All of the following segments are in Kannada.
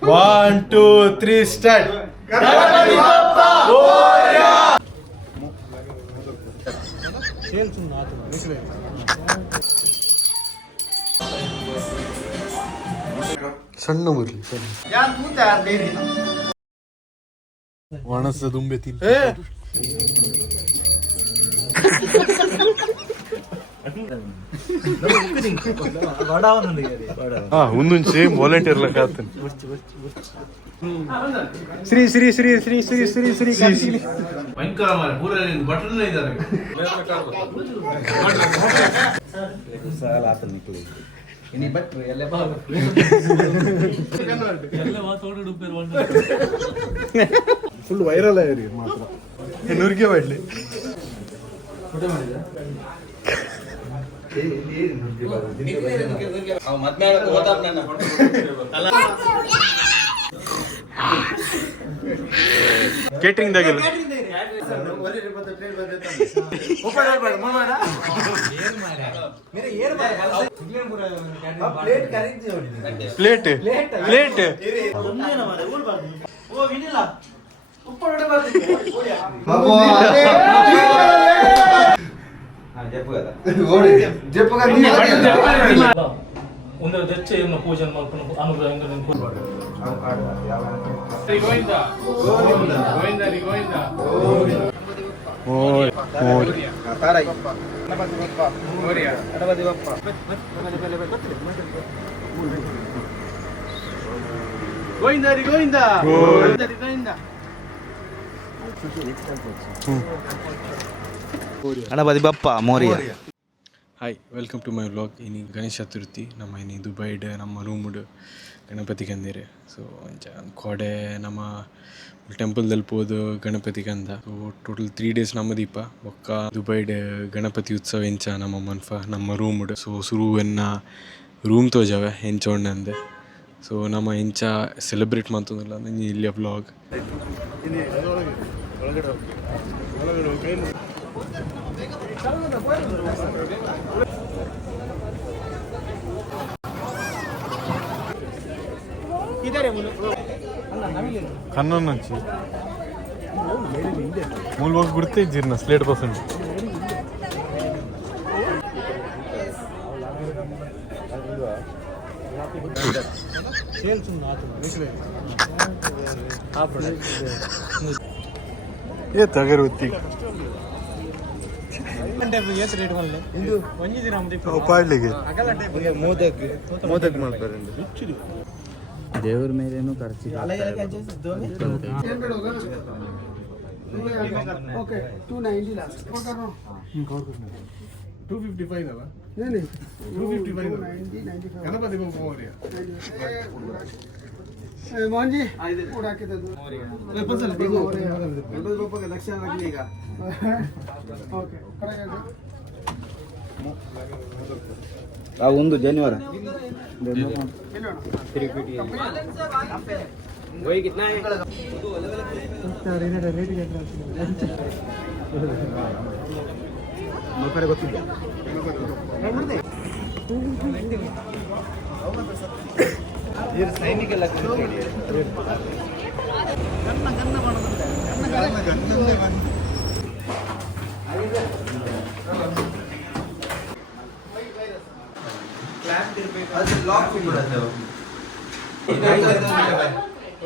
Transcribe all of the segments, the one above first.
1, 2, 3 ಸ್ಟಾರ್ಟ್. ಗಣಪತಿ ಬಪ್ಪ ಮೋರ್ಯ. ಸಣ್ಣ ಮುರಳಿ ಒಣಸ ದುಂಬೆ ತಿನ್ ಒಂದೊಂದು ಸೇಮ್ ವಾಲಂಟಿಯರ್ ಲೆಕ್ಕ ಆಗ್ತಾನೆ. ಶ್ರೀ ಶ್ರೀ ಶ್ರೀ ಶ್ರೀ ಶ್ರೀ ಶ್ರೀ ಶ್ರೀ ಶ್ರೀ ಫುಲ್ ವೈರಲ್ ಆಯ್ರಿ ಮಾತ್ರ ನುರ್ಗೆ ಮಾಡ್ಲಿ. ಕೇಟರಿಂಗ್ ದಾಗಿಲ್ಲ ಪ್ಲೇಟ್ ಪ್ಲೇಟ್ ಒಂದು ದಚ್ಚೆ ಪೂಜೆ ಅನುಗ್ರಹ Ganapati Bappa Morya. Hi, welcome to my vlog. ಇನ್ನು ಗಣೇಶ ಚತುರ್ಥಿ ನಮ್ಮ ಇನ್ನು ದುಬೈಡ್ ನಮ್ಮ ರೂಮ್ಡ್ ಗಣಪತಿ ಕಂದಿರೆ. ಸೊ ಒಂಚ ಕೋಡೆ ನಮ್ಮ ಟೆಂಪಲ್ ತಲುಪೋದು ಗಣಪತಿ ಕಂದ. ಸೊ ಟೋಟಲ್ 3 days ನಮ್ಮ ದೀಪ ಒಕ್ಕ ದುಬೈಡ್ ಗಣಪತಿ ಉತ್ಸವ ಎಂಚ ನಮ್ಮ ಮನ್ಫ ನಮ್ಮ ರೂಮ್ಡ್. ಸೊ ಸುರು ಎನ್ನ ರೂಮ್ ತೋಜಾವೆ ಎಂಚ ಉಂಡಂದೆ. ಸೊ ನಮ್ಮ ಎಂಚ ಸೆಲೆಬ್ರೇಟ್ ಮಾಡ್ತದಲ್ಲ ಇಲ್ಲಿಯ ವ್ಲಾಗ್. కన్నా నుంచి మూడు బాక్స్ గుర్తే ఇచ్చిర్న స్లేట్ పర్సెంట్ ఏ తగరు ఉత్తి ಮೋದಕ್ ಮಾಡ್ತಾರೆ. ದೇವ್ರ ಮೇಲೇನು ಖರ್ಚು ಗಣಪತಿ ಬಪ್ಪ ಮೋರ್ಯ. ಒಂದು ಜಾನುವಾರು ಗೊತ್ತಿಲ್ಲ. ಸೈನಿಕ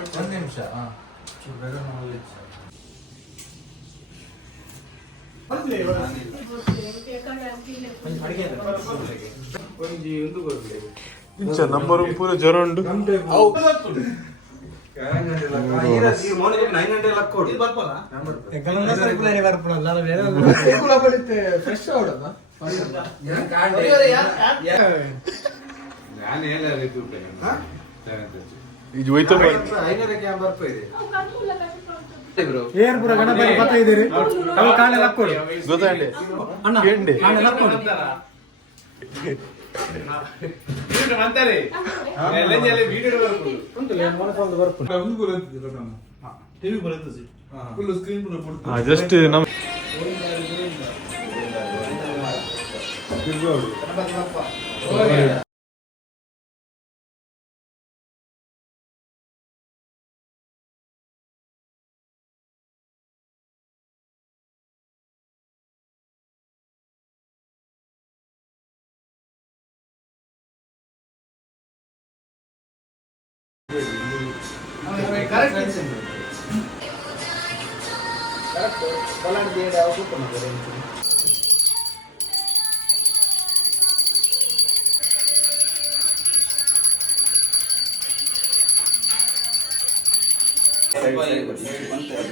ಒಂದು ನಿಮಿಷ ನಂಬರ್ ಪೂರ ಜ್ವರ ಉಂಟು. ಇದು ಹೋಯ್ತು ಗೊತ್ತಾಂಡೆ ಜಸ್ಟ್ ನಮ್ಮ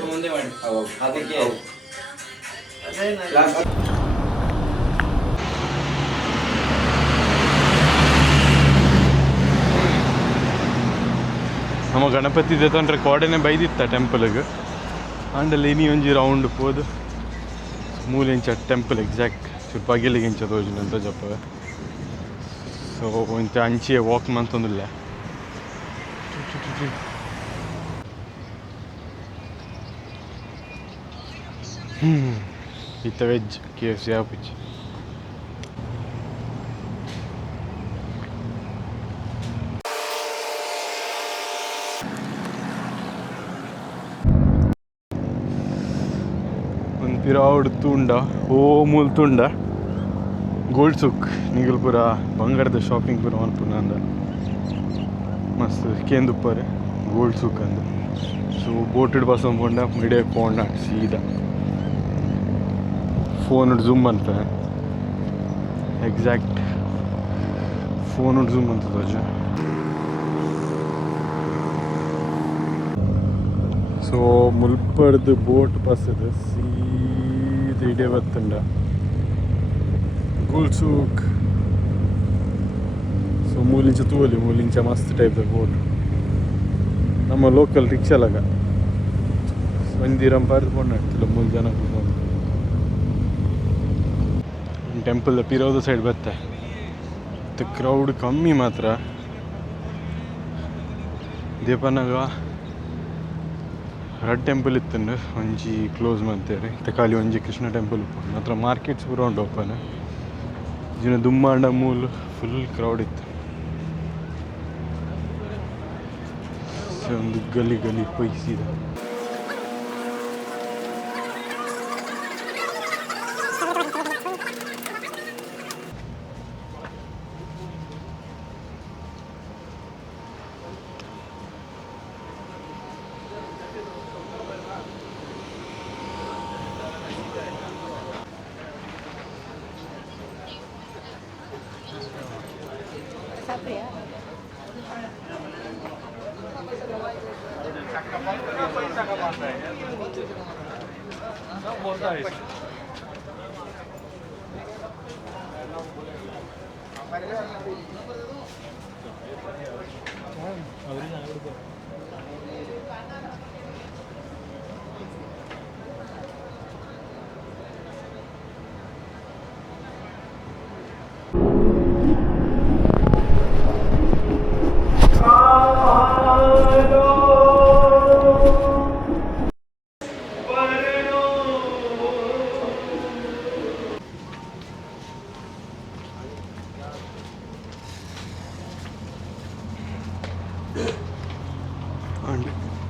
ಮುಂದೆ ಮಾಡಿ ಅದಕ್ಕೆ ನಮ್ಮ ಗಣಪತಿ ತಂದ್ರೆ ಕೋಡೆನೆ ಬೈದಿತ್ತ ಟೆಂಪಲ್ಗೆ ಆಂಡಲ್ಲಿ ಇನಿ ಒಂಜಿ ರೌಂಡ್ ಪೋದು ಮೂಲೆಂಚ ಟೆಂಪಲ್ ಎಕ್ಸಾಕ್ಟ್ ಚೂರು ಬಗೆಲಿಗೆಂಚ ತೋಜುನಂತ ಜಪ್ಪ ಸೊ ಇಂಥ ಅಂಚೆ ವಾಕ್ ಮಂತಂದಿಲ್ಲ ಇತ್ತ ವೆಜ್ KFC ಆಪಿಚ್ ಒಂದು ಪಿರಾವುಡ್ ತುಂಡ ಓ ಮೂಲ್ ತುಂಡ ಗೋಲ್ಡ್ ಸುಕ್ ನಿಗಲ್ ಪೂರ ಬಂಗಾರದ ಶಾಪಿಂಗ್ ಪೂರ ಅನ್ಪುನ ಅಂದ ಮಸ್ತ್ ಕೇಂದುಪ್ಪರೆ ಗೋಲ್ಡ್ ಸುಕ್ ಅಂದ ಸೊ ಬೋಟೆಡ್ ಬಸ್ ಅಂದ್ಕೊಂಡ ಮಿಡೇ ಪೋಂಡ ಸೀದಾ ಫೋನ್ ಝೂಮ್ ಅಂತ ಎಕ್ಸಾಕ್ಟ್ ಫೋನ್ ಝೂಮ್ ಅಂತ ತೋಜ ಸೊ ಮುಲ್ಪಡ್ದು ಬೋಟ್ ಬಸ್ ಅದು ಸೀದಾ ಇಡೇ ಬತ್ತಂಡ ಗುಲ್ಸೂಕ್ ಸೊ ಮೂಲಿಂಚ ತೂಲಿ ಮೂಲಿಂಚ ಮಸ್ತ್ ಟೈಪ್ ಬೋಟ್ ನಮ್ಮ ಲೋಕಲ್ ರಿಕ್ಷಾಲಾಗ ಒಂದಿರಂ ಬರ್ಕೊಂಡು ಆಗ್ತಿಲ್ಲ 3 ಜನ ಕೂತ್ಕೊಂಡು ಟೆಂಪಲ್ ಪಿರೋದ ಸೈಡ್ ಬತ್ತೆ ಮತ್ತು ಕ್ರೌಡ್ ಕಮ್ಮಿ ಮಾತ್ರ ದೇಪನಾಗ ರೆಡ್ ಟೆಂಪಲ್ ಇತ್ತಂಡು ಒಂಜಿ ಕ್ಲೋಸ್ ಮಾಡ್ತೇವೆ ಇತ್ತ ಖಾಲಿ ಒಂಜಿ ಕೃಷ್ಣ ಟೆಂಪಲ್ ಉಪ್ಪು ಮಾತ್ರ ಮಾರ್ಕೆಟ್ಸ್ ಪೂರ ಉಂಡು ಓಪನ್ ಜಿನ ದುಮ್ಮಾಂಡ ಮೂಲು ಫುಲ್ ಕ್ರೌಡ್ ಇತ್ತು ಒಂದು ಗಲಿ ಗಲಿ ಪೈಸಿದ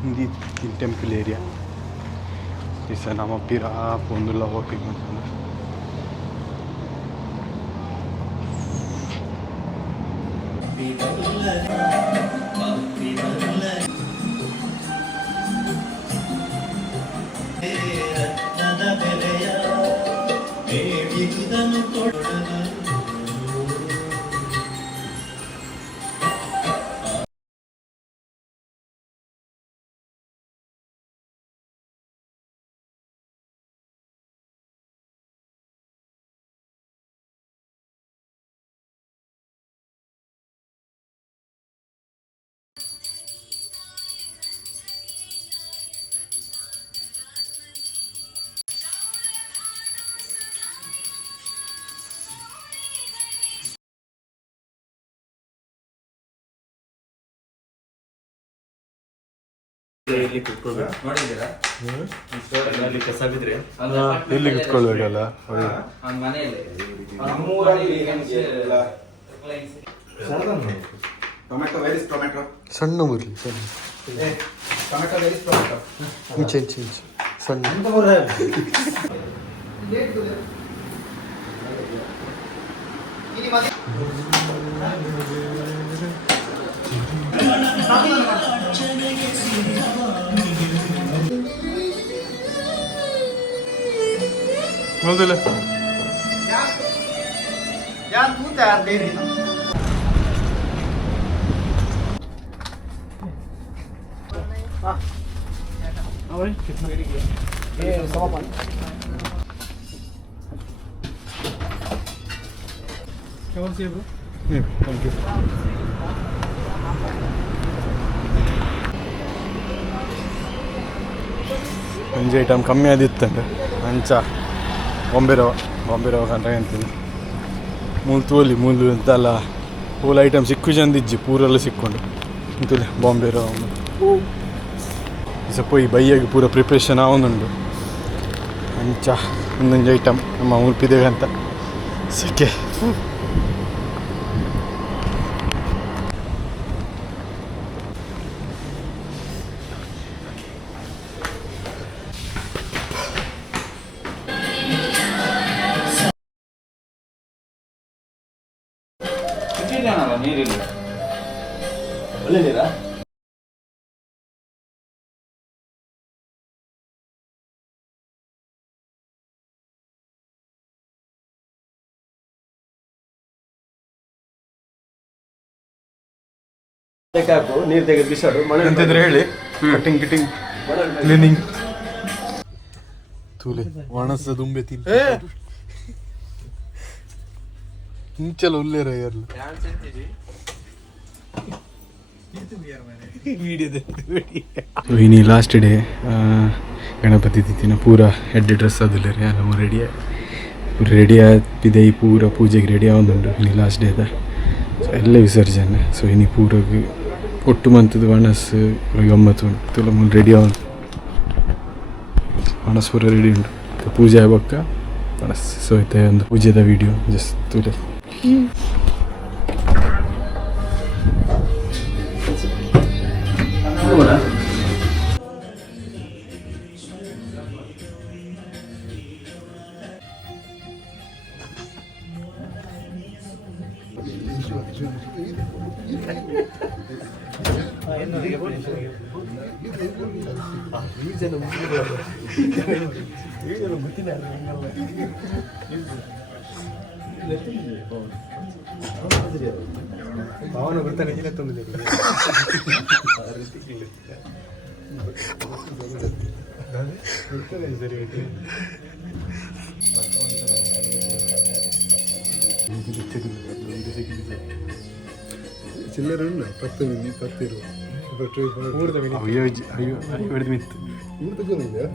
Di il temple area di Sanama Pira Pondulla walking ಇಲ್ಲಿ ಕುತ್ಕೊಳ್ಬೇಕು ನೋಡಿದ್ದೀರಾ ಅಲ್ಲಿ ಕಸ ಬಿದ್ರೆ ಇಲ್ಲಿ ಕುತ್ಕೊಳ್ಬೇಕಲ್ಲ ಟೊಮೆಟೊ ವೆರಿಸ್ ಟೊಮೆಟೊ ಸಣ್ಣ ಮುರಲಿ ಸಣ್ಣ ಟೊಮೆಟೊ ವೆರಿಸ್ ಟೊಮೆಟೊ ಇಂಚೆ ಇಂಚೆ ಇಂಚೆ ಸಣ್ಣ ಮೊದಲ ಥ್ಯಾಂಕ್ ಯು. ಒಂಜಿ ಐಟಮ್ ಕಮ್ಮಿ ಆದಿತ್ತಂಡ ಅಂಚ ಬಾಂಬೆ ರವ ಕಂಡ್ರೆ ಅಂತೀನಿ ಮೂಲು ತೋಲಿ ಮೂಲು ಎಂತಲ್ಲ ಪೂಲ ಐಟಮ್ ಸಿಕ್ಕು ಚಂದಿಜ್ಜಿ ಪೂರೆಲ್ಲ ಸಿಕ್ಕೊಂಡು ಅಂತಲೇ ಬಾಂಬೆ ರವ ಸ್ವಲ್ಪ ಈ ಬೈಯಾಗಿ ಪೂರ ಪ್ರಿಪ್ರೇಷನ್ ಆವೊಂದುಂಡು ಅಂಚ ಒಂದೊಂದು ಐಟಮ್ ನಮ್ಮ ಉಲ್ಪಿದೆಗಂತ ಸಿಕ್ಕೆ ನೀರಿಲ್ಲ ಒಳ್ಳೆ ನೀರಾ? ಹಾಕು ನೀರು ತೆಗೆದು ಬಿಸಾಡು ಮಳೆ ಎಂತಿದ್ರೆ ಹೇಳಿ ಕಟಿಂಗ್ ಗಿಟಿಂಗ್ ಕ್ಲೀನಿಂಗ್ ತೂಲೆ ಒಣಸ ದುಂಬೆ ತಿನ್ ಇಂಚಲ ಉಲ್ಲೇರ ಯಾರು ಇನಿ ಲಾಸ್ಟ್ ಡೇ ಗಣಪತಿ ತಿಥಿನ ಪೂರ ಹೆಡ್ ಡ್ರೆಸ್ ಅದಿಲ್ಲ ರೀ ನಮ್ಮ ರೆಡಿ ಆಪಿದೆ ಈ ಪೂರ ಪೂಜೆಗೆ ರೆಡಿ ಆಗೋದುಂಟು ಇನಿ ಲಾಸ್ಟ್ ಡೇದ ಸೊ ಎಲ್ಲ ವಿಸರ್ಜನೆ ಸೊ ಇನಿ ಪೂರಗೆ ಒಟ್ಟು ಮಂತದ್ದು ವಣಸ್ ಗಮ್ಮತ್ತು ಉಂಟು ತುಲ ಮುನ್ ರೆಡಿ ಆಗೋದು ವಣಸ್ ಪೂರ ರೆಡಿ ಉಂಟು ಪೂಜೆ ಆಗ್ಬೇಕ ವಣಸ್ ಸೊ ಐತೆ ಒಂದು ಪೂಜೆದ ವಿಡಿಯೋ ಜಸ್ಟ್ ತುಲೆ ಭಾವನ ಬರ್ತಾನೆ ಇಲ್ಲ ತೊಂದರೆ ಚಿಲ್ಲರೆ ಉಂಟು 10 ಇರುವ ಹಿಡಿದು ಮಿತ್ತು ಇವ್ರು ತಗೊಂಡಿದ್ಯಾ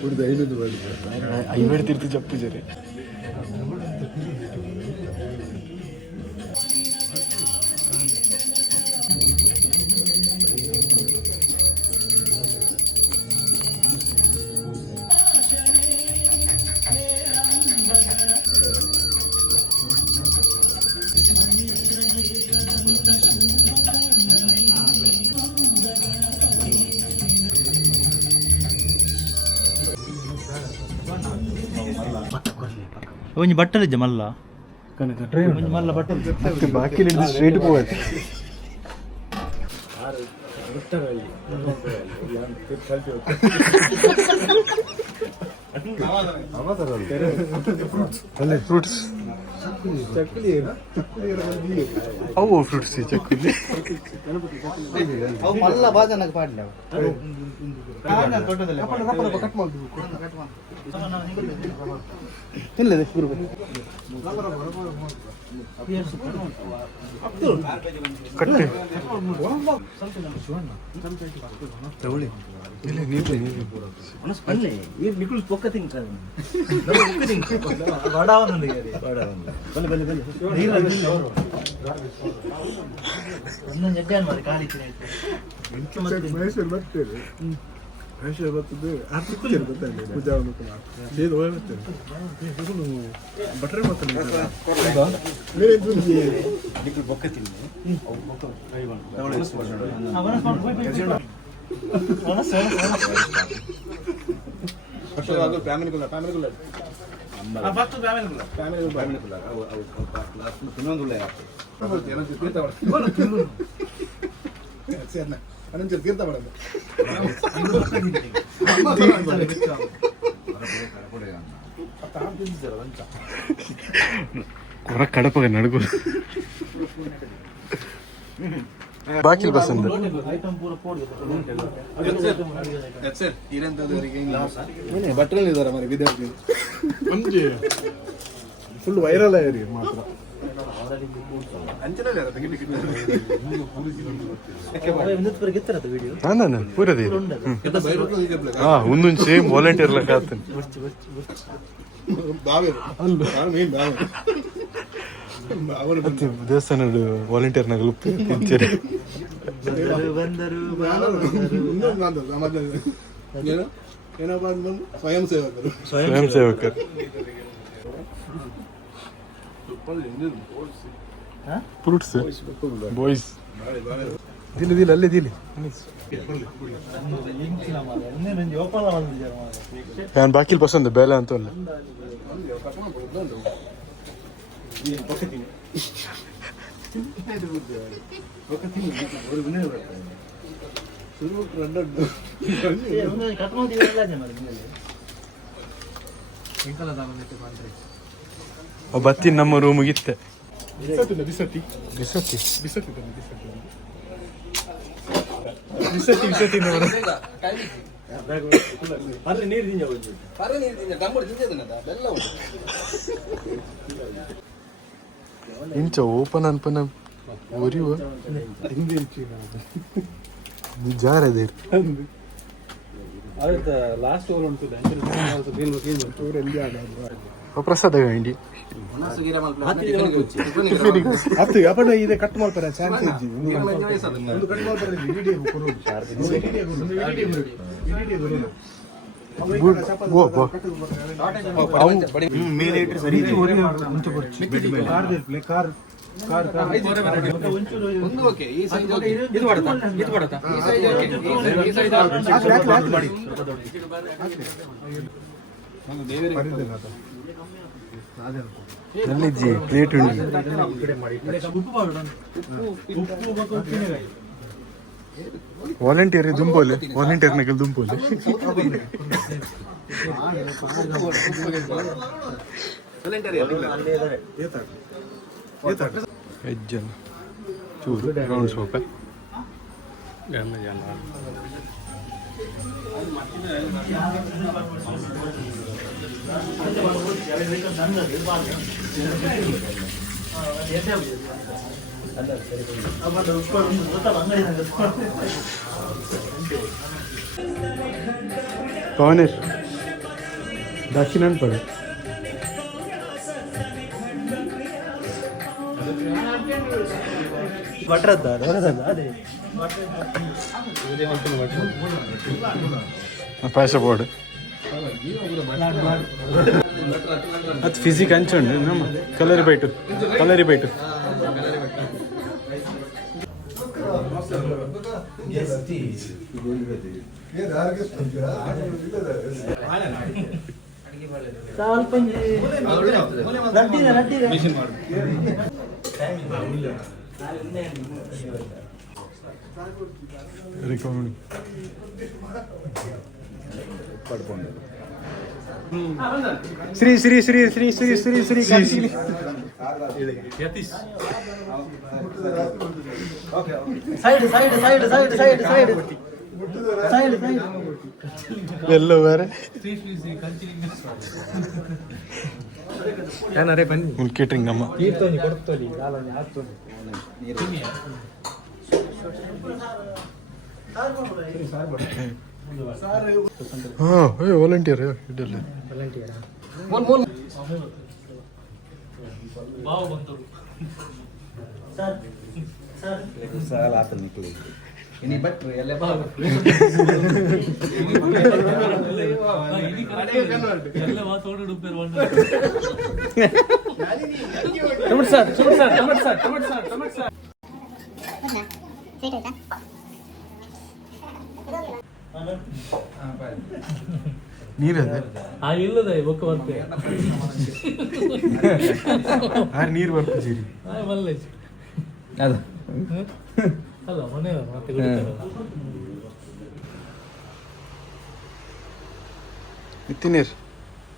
ಹುಡ್ದು 500 ಮಾಡಿದ್ದೆ ಐವತ್ತು ತಿರ್ತು ಜಪ್ಪು ಜರಿ ಒಂಜಿ ಬಟ್ಟಲಿದ್ದೆ ಮಲ್ಲ ಒಂಜಿ ಮಲ್ಲ ಬಟ್ಟಲು ಬಾಕಿ ಸ್ಟ್ರೇಟ್ ಹೋಗುತ್ತೆ ಅಲ್ಲೇ ಫ್ರೂಟ್ಸ್ ಅವು ಫ್ರೂಟ್ಸ್ ಚಕ್ಕುಲಿ ಮಲ್ಲ ಬಾಜನಕ್ಕೆ ಪಾಡ್ಲ ತಿನ್ನಲಿದೆ ಕಟ್ಟೆ ತಗೊಳ್ಳಿ ಇಲ್ಲ ನೀರು ನಿಕುಲ್ ಪೊಕ್ಕ ತಿಂತಾರೆ ವಡಾವನ್ನ ಜಗ್ಗಾನ್ ಮಾಡಿ ಖಾಲಿ ಮಹೇಶ್ವರ್ ಬರ್ತೇವೆ ಮಹೇಶ್ವರ್ ಬರ್ತದೆ ಆರ್ಟಿಫಿಷಿಯಲ್ ಗೊತ್ತಾಗಲಿ ಪೂಜಾ ಸೇದು ಹೋಗ್ತೇನೆ ಬಟ್ರೆ ನಿಖಿಲ್ ಬೊಕ್ಕ ತಿನ್ನಿ ತೀರ್ಥ ಮಾಡೋದು ಕೊರ ಕಡಪಗ ನಡುಗು ಬಾಕಿಲ್ ಬಸಂದ ಬಟ್ಟೆಯಲ್ಲಿ ಇದ್ದಾರೆ ಮರಿ ವಿದ್ಯಾರ್ಥಿ ಫುಲ್ ವೈರಲ್ ಆಗಿ ಮಾತ್ರ ನಾನು ಪೂರದಿ ಒಂದೊಂದು ಸೇಮ್ ವಾಲಂಟಿಯರ್ ಲಕ್ಕ ಆತನ ದೇವಸ್ಥಾನ ವಾಲಂಟಿಯರ್ ನಗಲು ಏನಪ್ಪ ಸ್ವಯಂ ಸೇವಕರು ಸ್ವಯಂ ಸೇವಕರು ಫ್ರೂಟ್ಸ್ ಬಾಯ್ಸ್ ದಿಲಿ ದಿಲಿ ಅಲ್ಲೇ ದಿಲಿ ನಾನು ಬಾಕಿಲ್ ಪಸಂದ ಬೇಲ ಅಂತ ಅಲ್ಲ ಬತ್ತಿ ನಮ್ಮ ರೂಮಿಗಿತ್ತೆ ಬಿಸಟ್ಟಿ ಬಿಸತ್ತಿ ಇಂಚ ಓಪನ್ ಅನ್ಪನ ಒರಿವ ಜಾರದೆ ಲಾಸ್ಟ್ ಓವರ್ ಉಂಟು ಪ್ರಸಾದ ಗಂಡಿ ಹತ್ತು ಅಪ್ಪಣ್ಣ ಇದೆ ಕಟ್ ಮಾಡ್ತಾರೆ ಚಾನ್ಸ್ ಇಜ್ಜಿ ಒಂದು ಕಟ್ ಮಾಡ್ತಾರೆ ವಿಡಿಯೋ ಮೇಲೆ ಇಟ್ಟರೆ ಸರಿ ಕಾರ್ ನಲ್ಲಿಜ್ಜಿ ಪ್ಲೇಟ್ ಉಂಡಿ ವಾಲಂಟಿಯರ್ ದುಂಬೋಲೆ ವಾಲಂಟಿಯರ್ ನಗಲ್ ದುಂಬೋಲೆ ಹೆಜ್ಜನ ಚೂರು ರೌಂಡ್ ಸೋಪ ಪವನೇಶ್ ದಕ್ಷಿಣ ಪಡೆ ಪಾಯಸ ಬೋರ್ಡ್ ಅದು ಫಿಸಿಕ್ ಹಂಚಂಡು ನಮ್ಮ ಕಲರಿ ಬೈಟು ರಿಕಮೆಂಡ್ ಶ್ರೀ ಶ್ರೀ ಶ್ರೀ ಶ್ರೀ ಶ್ರೀ ಶ್ರೀ ಶ್ರೀ ಶ್ರೀ ಎಲ್ಲ ಬೇರೆ ಕೇಟ್ರಿಂಗ್ ನಮ್ಮ ವಾಲಂಟಿಯರ್ ಇಡಲ್ಲ ಇನಿ ಬಟ್ರು ಎಲ್ಲ ಬಾ ನೀರದೆ ಇಲ್ಲದ ಬೊಕ್ಕ ಬರ್ತೆ ನೀರು ಬರ್ತದೆ ಸೀರಿ ಮಲ್ಲೇಜ್ ಅದು ಅಲ್ಲ ಮನೆ ಮತ್ತೆ ಕುಡಿತಾರಲ್ಲ ಇತ್ತಿನೇರ್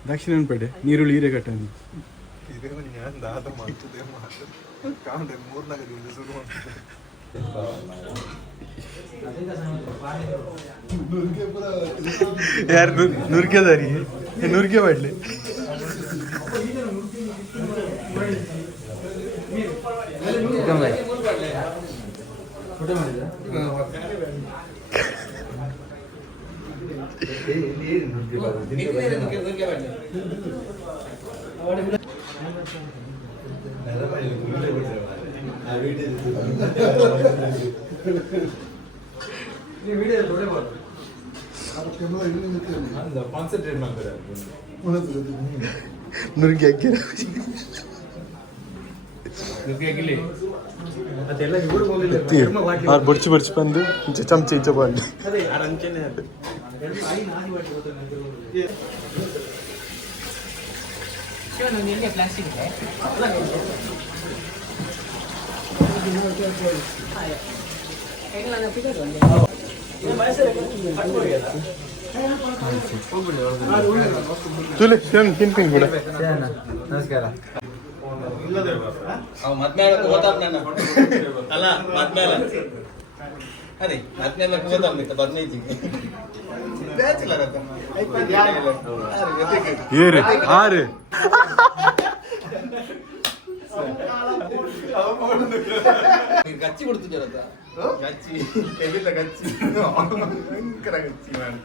ದಕ್ಷಿಣ ಪೇಟೆ ನೀರುಳ್ಳಿ ಹೀರೆಘಟ್ಟ ഞാൻ ദാദ മാറ്റുതേ മാറ്റും കാണണ്ടേ 3-4 ದಿನ ಶುರು ಮಾಡ್ತಿದ್ದೆ ಯಾರು ನುರ್ಗೆದಾರಿ ನುರ್ಗೆ ಮಾಡ್ಲಿ ನುರ್ಗೆ ಬಡ್ಚಿ ಬಡ್ಚಿ ಬಂದು ಚಮಚ ಈಚೆ ಬಂದು ತುಲೆ ತಿನ್ಪಿಂಗ್ ಕೂಡ ನಮಸ್ಕಾರ ಏರು ಆರು ಗಚ್ಚಿ ಕೊಡ್ತಿದ್ದ ಗಚ್ಚಿ ಎದಿಲ್ಲ ಗಚ್ಚಿ ಭಯಂಕರ ಗಚ್ಚಿ ಮಾಡಿ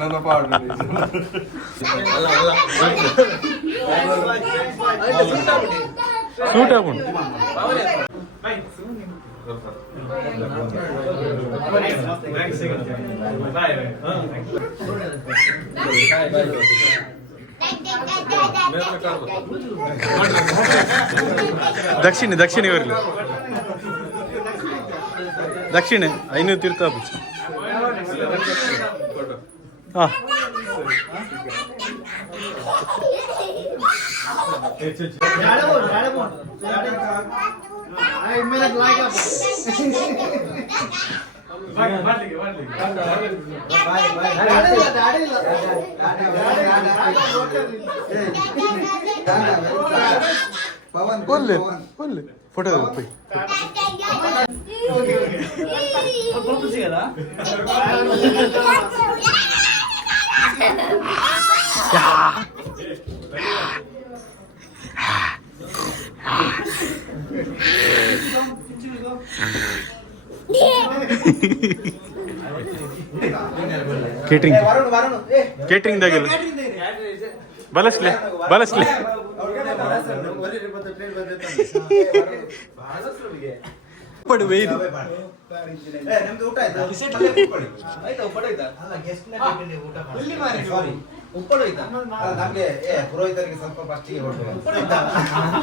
ನನ್ನ ಪಾಡು ಸೂಟ್ ಹಾಕೊಂಡು ದಕ್ಷಿಣ ದಕ್ಷಿಣ ಬರಲಿ ದಕ್ಷಿಣ 500 ತೀರ್ಥ ಹಾಂ बोल फोटो पोई केटरिंग केटरिंग दागेल बलसले बलसले पड़ वेई ನಮ್ದು ಊಟ ಆಯ್ತಾ ಆಯ್ತಾ ಉಪ್ಪಡ ಆಯ್ತಾ ಅಲ್ಲ ಗೆಸ್ಟ್ ನ ಬಿಟ್ಟು ಊಟ ಮಾಡಿ ಇಲ್ಲಿ ಮಾರಿ ಸಾರಿ ಉಪ್ಪಡ ಆಯ್ತಾ ನಮಗೆ ಪುರೋಹಿತರಿಗೆ ಸ್ವಲ್ಪ ಫಸ್ಟಿಗೆ ಹೊರಟು ಉಪ್ಪಡ ಆಯ್ತಾ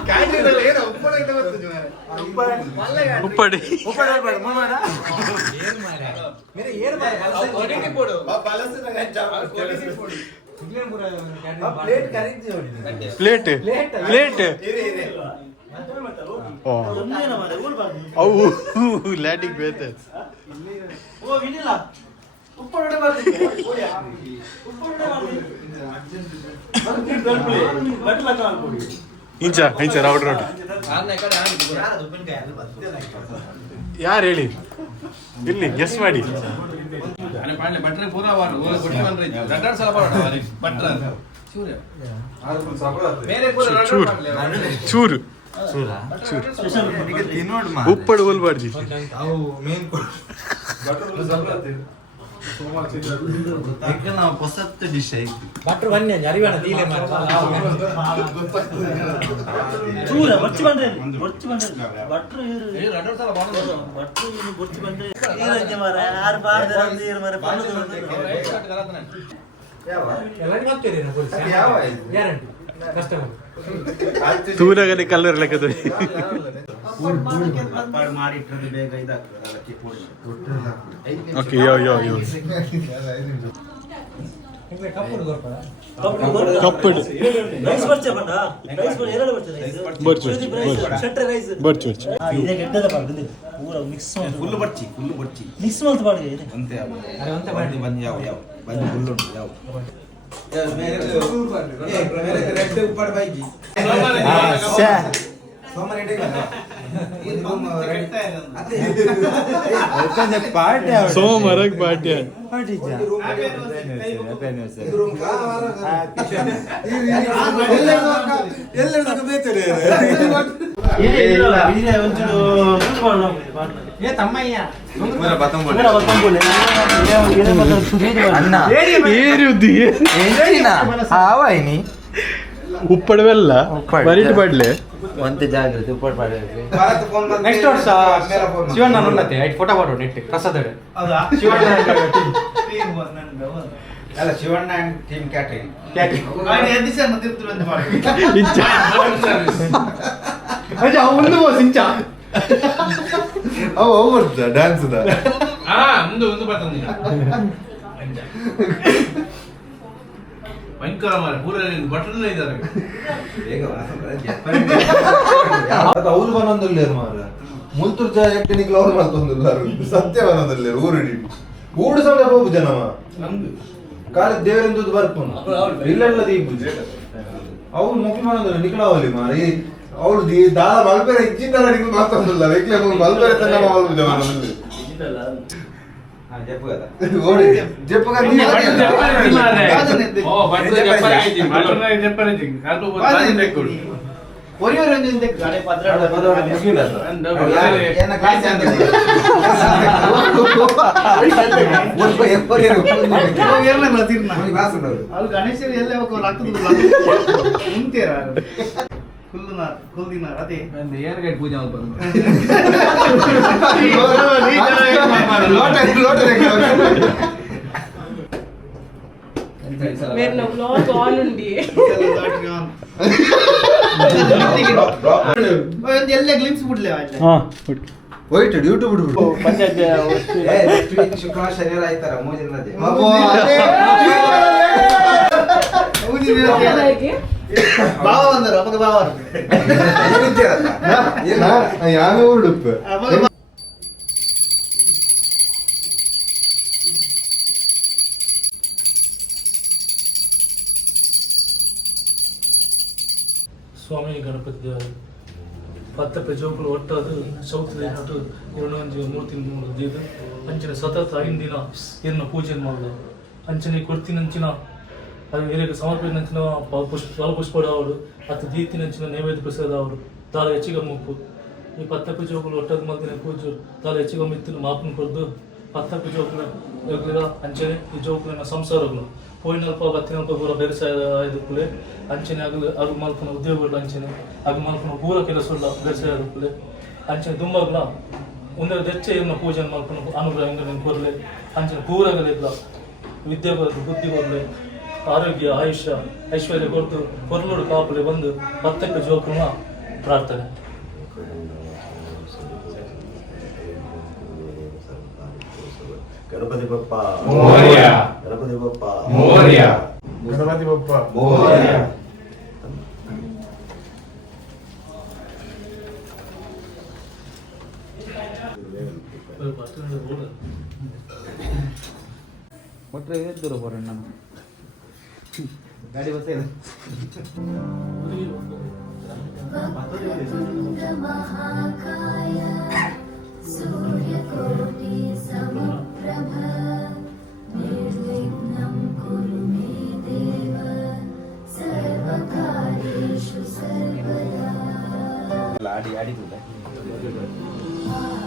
ಕ್ಯಾಟರಿಂಗ್ ಅಲ್ಲಿ ಏನು ಉಪ್ಪಡ ಆಯ್ತಾ ಗೊತ್ತು ಜುಮಾರೆ ಉಪ್ಪಡಿ ಉಪ್ಪಡ ಬೇಡ ಮಾಮಾರ ಏನು ಮಾರ ಮೇರೆ ಏನು ಮಾರ ಕೊಡಿಗೆ ಕೊಡು ಬಲಸನ ಗಂಜಾ ಕೊಡಿಗೆ ಕೊಡು ಇಲ್ಲೇ ಪೂರ ಕ್ಯಾಟರಿಂಗ್ ಪ್ಲೇಟ್ ಖರೀದಿ ಹೊಡಿ प्लेट प्लेट ಇರಿ ಇರಿ ಅವು ಲ್ಯಾಟಿಗೆ ಬೇತೆ ಓ ವಿನಿಲ್ಲ ಉಪ್ಪಡ ಬರ್ತಿದೆ ಓಯಾ ಉಪ್ಪಡ ಬರ್ತಿದೆ ಇಂಚ ಇಂಚ ರೌಡ್ ರೌಡ್ ಯಾರು ಹೇಳಿ ಇಲ್ಲಿ ಗೆಸ್ ಮಾಡಿ ಚೂರು ಉಪ್ಪಡು ಹೋಲ್ಬಾರ್ದು ನಾವು ಹೊಸತ್ತು ಡಿಶ್ ಐತಿ ಭಟ್ರು ಬನ್ನಿ ಅರಿವಾಣ ನೀಲೆ ಚೂರ ಬರ್ಚಿ ಬಂದ್ರೆ ಬರ್ಚಿ ಬಂದ್ರೆ ಭಟ್ರು ಬರ್ಚಿ ಬಂದ್ರೆ ಯಾರು ಬಾರ್ದು ಗ್ಯಾರಂಟಿ ಕಸ್ಟಮರ್ ತೂರಾಗಲಿ ಕಲ್ಲರ್ ಲೆಕ್ಕದ ಮಾಡಿಟ್ರೆ ಬೇಗ ಇದಾಗ್ತದೆ ಓಕೆ ಯೋ ಯೋ ಯೋ ಕಪ್ಪಡು ರೈಸ್ ಬರ್ಚೆ ಬಂಡ ರೈಸ್ ಬರ್ ಎರಡು ಬರ್ಚೆ ರೈಸ್ ಬರ್ಚು ಶಟ್ರೆ ರೈಸ್ ಬರ್ಚು ಇದೆ ಗೆಡ್ಡದ ಬಾರ್ದು ಪೂರ ಮಿಕ್ಸ್ ಫುಲ್ ಬಡ್ಚಿ ಮಿಕ್ಸ್ ಮಾಡ್ತಾ ಬಾರ್ದು ಇದೆ ಅಂತೆ ಬಂದು ಬಂದು ಯಾವ ಬಂದು ಫುಲ್ ಉಂಟು ಯಾವ मेरे रेड ऊपर भाई जी सोमवार रेड ಪಾರ್ಟಿ ಸೋಮವಾರಕ್ಕೆ ಪಾರ್ಟಿ ಉಪ್ಪಡವೆಲ್ಲ ಬರೀಟ್ ಬಡ್ಲೆ ಒಂದೇ ಜಾಗ್ರತೆ ಉಪ್ಪಡ್ ಪಾಡ್ಲೆ नेक्स्ट ವರ್ಷ ಶಿವಣ್ಣ ನೋಡತ್ತೆ ಐಟ್ ಫೋಟೋ ಮಾಡೋ ನೆಟ್ ಪ್ರಸಾದ್ ಹೌದಾ ಅಲ್ಲ ಶಿವಣ್ಣ ಅಂಡ್ ಟೀಮ್ ಕ್ಯಾಟರಿಂಗ್ ಗಾಡಿ ಎದ್ದಿಸ ಮತ್ತೆ ಇರ್ತಾರೆ ಅಂತ ಮಾಡಿ ಅಜ್ಜ ಒಂದು ಬಾಸ್ ಇಂಚ ಅವ ಬರ್ತ ಡ್ಯಾನ್ಸ್ ಮುಂದೆ ಬರ್ತಂದಿಲ್ಲ ಭಯಂಕರ ಮಾರ ಪೂರ ಬಟನ್ ಇದ್ದಾರೆ ಬೇಗ ಅವ್ರು ಬನ್ನೊಂದಿಲ್ಲ ಮಾರ ಮುಲ್ತೂರ್ ಜಾಗಕ್ಕೆ ಅವ್ರು ಮಾಡ್ತೊಂದಿಲ್ಲ ಸತ್ಯ ಬನ್ನೊಂದಿಲ್ಲ ಊರಿಡಿ ಊಡು ಸಲ ಹೋಗು ಜನಮ ಕಾಲ ದೇವರಿಂದ ಬರ್ಕೊಂಡು ಇಲ್ಲೆಲ್ಲ ದೀಪು ಅವ್ರು ಮುಖಿ ಮಾಡೋದಿಲ್ಲ ನಿಖಳವಲ್ಲಿ ಮಾರ ಈ ಅವಳು ದಾಳ ಮಲ್ಪೇರೆ ಇಚ್ಚಿಂದ ನಿಖಲು ಮಾತಾಡೋದಿಲ್ಲ ವೆಕ್ಲೆ ಮಲ್ಪೇರೆ ತನ್ನ ಮಾವಲು ಜಮನಲ್ಲಿ ಗಣೇಶರು ಎಲ್ಲ ಮುಂತೀರ ಕುಲ್ದಿನ ಅದೇ ಏರ್ಗೈಟ್ ಪೂಜೆ मेरे ब्लॉग ऑन उंडी ಎಲ್ಲ ಗ್ಲಿಮ್ಸ್ ಬಿಡ್ಲೆ ಹೋಯ್ತು ಯೂಟ್ಯೂಬ್ ಬಿಡ್ಬಿಡು ಶುಕ್ರವಾರ ಶನಿವಾರ ಆಯ್ತಾರ ಮೂಜಿನ ರಜೆ ಬಾವ ಬಂದರು ಅವಾಗ ಬಾವ ಯಾವೇ ಉಡುಪು ಸ್ವಾಮಿ ಗಣಪತಿ ದೇವರು 10 ಪ್ರಜೋಕುಲು ಒಟ್ಟಾದು ಚೌತಿ ನಟು ಇರುಣಂಜಿ ಮೂರ್ತಿ ದೀದು ಅಂಚಿನ ಸತತ 5 ದಿನ ಇರ್ನ ಪೂಜೆ ಮಾಡಿದ ಅಂಚನೆ ಕೊಡ್ತಿನಂಚಿನ ಅದು ಹಿರಿಯರಿಗೆ ಸಮರ್ಪಣೆಂಚಿನ ಫಲಪುಷ್ಪಡ ಅವರು ಅತ್ತು ದೀತಿನಂಚಿನ ನೈವೇದ್ಯ ಪ್ರಸಾದ ಅವರು ತಾಳ ಹೆಚ್ಚಿಗೆ ಮುಪ್ಪು ಈ 10 ಪ್ರಜೋಕುಲು ಒಟ್ಟಾದ ಮಲ್ತಿನ ಪೂಜೆ ತಾಳ ಹೆಚ್ಚಿಗೆ ಮಿತ್ತಿನ ಮಾಪನ ಕೊಡ್ದು 10 ಪ್ರಜೋಕುಲು ಯೋಗ್ಯರ ಅಂಚನೆ ಈ ಜೋಕುಲಿನ ಸಂಸಾರಗಳು ಪೋಯಿನಲ್ಪ ಬತ್ತಿನಲ್ಪ ಪೂರ ಬೆರೆಸಾದ ಇದಕ್ಕೂಲೆ ಅಂಚನೆ ಅಗು ಮಲ್ಪನ ಉದ್ಯೋಗಗಳು ಅಂಚನೆ ಅಗು ಮಲ್ಪನ ಪೂರ ಕೆಲಸಗಳ ಬೆರೆಸಾದಕ್ಕೂಲೆ ಅಂಚನೆ ದುಂಬಗಳ ಒಂದರ ದೆಚ್ಚ ಇರ್ನ ಪೂಜೆ ಮಲ್ಪನ ಅನುಗ್ರಹ ಹೆಂಗೆ ಕೊರಲೆ ಅಂಚನೆ ಪೂರಗಲಿಲ್ಲ ವಿದ್ಯೆ ಬರದು ಬುದ್ಧಿ ಬರಲೆ ಆರೋಗ್ಯ ಆಯುಷ್ಯ ಐಶ್ವರ್ಯ ಕೊಟ್ಟು ಕೊರಲೋಡು ಕಾಪಲೆ ಬಂದು 10 ಜೋಕುನ ಪ್ರಾರ್ಥನೆ ಗಣಪತಿ ಬಪ್ಪ ಮೋರ್ಯ ಗಣಪತಿ ಬಪ್ಪ ಮೋರ್ಯ ಗಣಪತಿ ಬಪ್ಪ ಮೋರ್ಯ ಒಟ್ರೆ ಎದ್ದರು ಬರೋಣ ನಮ್ಮ ಗಾಡಿ ಬಸ್ महाकाय सूर्यकोटि समप्रभ निर्विघ्नं कुरु मे देव सर्वकार्येषु सर्वदा ಆಡಿ ಆಡಿ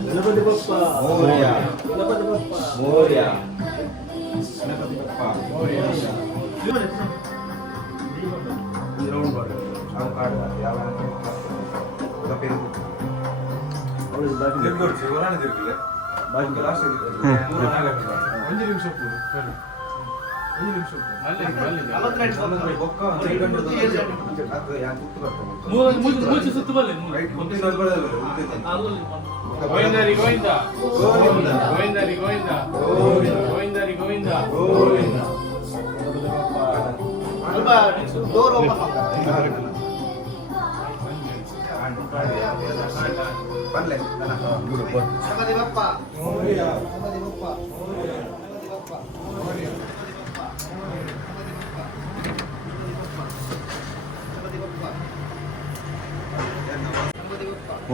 ಗಣಪತಿ ಬಪ್ಪ ಮೋರ್ಯ ಗಣಪತಿ ಬಪ್ಪ ಮೋರ್ಯ गणपति ಬಪ್ಪ ಮೋರ್ಯ ರೌಂಡ್ ಬಾರ್ಡರ್ ಅವು ಕಾಡುವ ಯಾವ ಪೇರು ತಿರ್ಗೋಡ್ಸಿ ಹೊರಾಣ ತಿರ್ಗಿಲ್ಲ ಬಾಕಿ ಲಾಸ್ಟ್ ಒಂದು ನಿಮಿಷ ಬೊಕ್ಕ ಮೂಚೆ ಸುತ್ತು ಬರಲಿ ಗೋವಿಂದರಿ ಗೋವಿಂದ ಗೋವಿಂದರಿ ಗೋವಿಂದ ಗೋವಿಂದರಿ ಗೋವಿಂದ ಡೋರ್ ಓಪನ್ ಬರ್ಲೆ ಗಣಪತಿ ಬಪ್ಪ ಮೋರಿಯಾ ಗಣಪತಿ ಬಪ್ಪ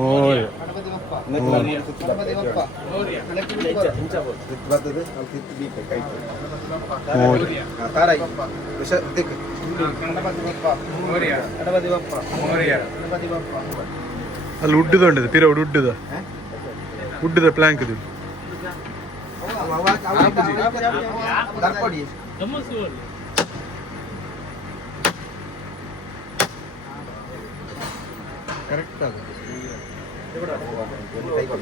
ಓಯ್ ಗಣಪತಿ ಬಪ್ಪ ಬರ್ತದೆ ಅಲ್ಲಿ ತಿತ್ತು ಬೀಕ ಕೈ ಓಯ್ ತಾರಾಯಿ ವಿಷ ದಿಕ್ ಗಣಪತಿ ಬಪ್ಪ ಮೋರಿಯಾ ಗಣಪತಿ ಬಪ್ಪ ಮೋರಿಯಾ ಗಣಪತಿ ಬಪ್ಪ ಅಲ್ಲಿ ಉಡ್ಡದ ಪಿರ ಉಡ್ಡದ ಪ್ಲಾಂಕ್ ಇದು ದರ್ಪಡಿ ಕರೆಕ್ಟ್ ಆಗುತ್ತೆ ಕೈ ಕೊಡ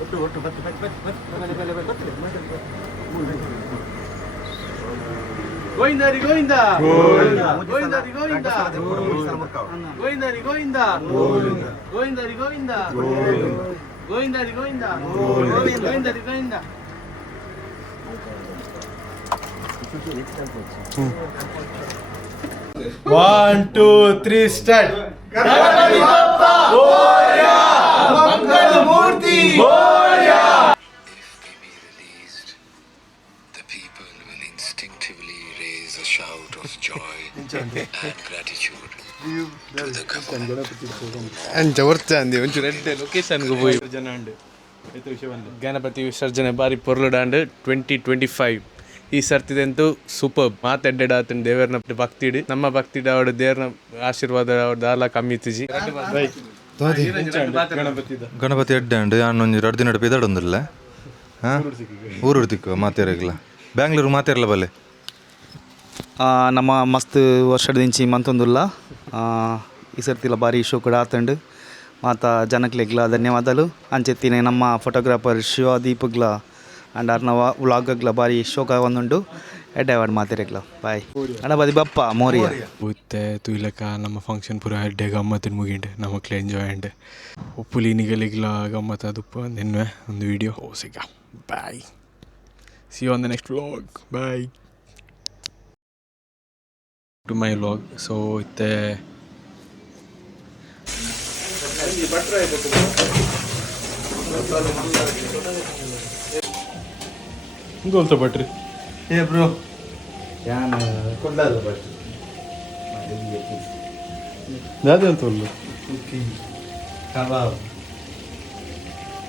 ಒಟ್ಟು ಒಟ್ಟು ಬತ್ತು ಗೋವಿಂದರಿ ಗೋವಿಂದ ಗೋವಿಂದರಿ ಗೋವಿಂದ ಗೋವಿಂದರಿ ಗೋವಿಂದ ಗೋವಿಂದರಿ ಗೋವಿಂದ ಗೋವಿಂದರಿ ಗೋವಿಂದ ಗೋವಿಂದರಿ ಗೋವಿಂದ 1 2 3 ಸ್ಟಾರ್ಟ್ ಗಣಪತಿ ಬಪ್ಪ ಮೋರಿಯಾ ಮಂಗಳ ಮೂರ್ತಿ ಮೋರಿಯಾ The people will instinctively raise a shout of joy and gratitude to the Ganapati ವಿಸರ್ಜನೆ ಬಾರಿ ಪೊರ್ಲುಡಾಂಡ್ 2025 ಈ ಸರ್ತಿದಂತೂ ಸೂಪರ್ ಮಾತೆಡ್ಡಾತನ ದೇವರನ ಭಕ್ತಿಡ್ ನಮ್ಮ ಭಕ್ತಿಡ್ ಅವಡ ದೇವರನ ಆಶೀರ್ವಾದ ಅವಡ ದಾಲ ಕಮ್ಮಿತಿಜಿ ಗಣಪತಿ ಎಡ್ಡೆ ಉಂಡು ಅನ್ನೊಂದು 2 ದಿನ ಪಿದಾಡೊಂದಿಲ್ಲ ಊರು ತಿಕ್ಕು ಮಾತೇರಗಿಲ್ಲ ಬ್ಯಾಂಗ್ಳೂರು ಮಾತೇರಲ್ಲ ಬಲ್ಲೆ ನಮ್ಮ ಮಸ್ತ್ ವರ್ಷದ ದಿಂಚಿ ಮಂತೊಂದುಲ್ಲ ಈ ಸರ್ತಿಲ ಬಾರಿ ಶೋ ಕೂಡ ಆತಂಡು ಮಾತ ಜನಕ್ಲೆಗ್ಲ ಧನ್ಯವಾದಾಲು ಅಂಚೆತ್ತಿನ ನಮ್ಮ ಫೋಟೋಗ್ರಾಫರ್ ಶಿವದೀಪ್ಗ್ಲ ಅಂಡ್ ಅರ್ನ ವ್ಲಾಗ್ಗ್ಲ ಬಾರಿ ಶೋಕ ಒಂದುಂಡು ಎಡ್ಡೆವಾಡ್ ಮಾತಿರೆಗ್ಲ ಬಾಯ್ ಗಣಪತಿ ಬಪ್ಪ ಮೋರಿಯಾ ಮತ್ತೆ ತುಯ್ಲಕ ನಮ್ಮ ಫಂಕ್ಷನ್ ಪೂರ ಎಡ್ಡೆ ಗಮ್ಮತ್ತಿನ ಮುಗಿಂಡು ನಮಕ್ಲೆ ಎಂಜಾಯ್ ಅಂಡ್ ಉಪ್ಪುಲಿ ನಿಗಲಿಗ್ಲ ಗಮ್ಮತ್ ಅದುಪ್ಪ ನೆನ್ವೆ ಒಂದು ವಿಡಿಯೋ ಸಿಗ bye see you on the next vlog bye to my vlog ಸೊ ಇತ್ತೆ ಗೋಲ್ತ ಬಟ್ರಿ ಏ ಬ್ರೋ ಯಾನ್ ಕೊಂಡಲ್ಲ ಬಟ್ ಯಾವ್ದು ಅಂತ ಕಬಾಬ್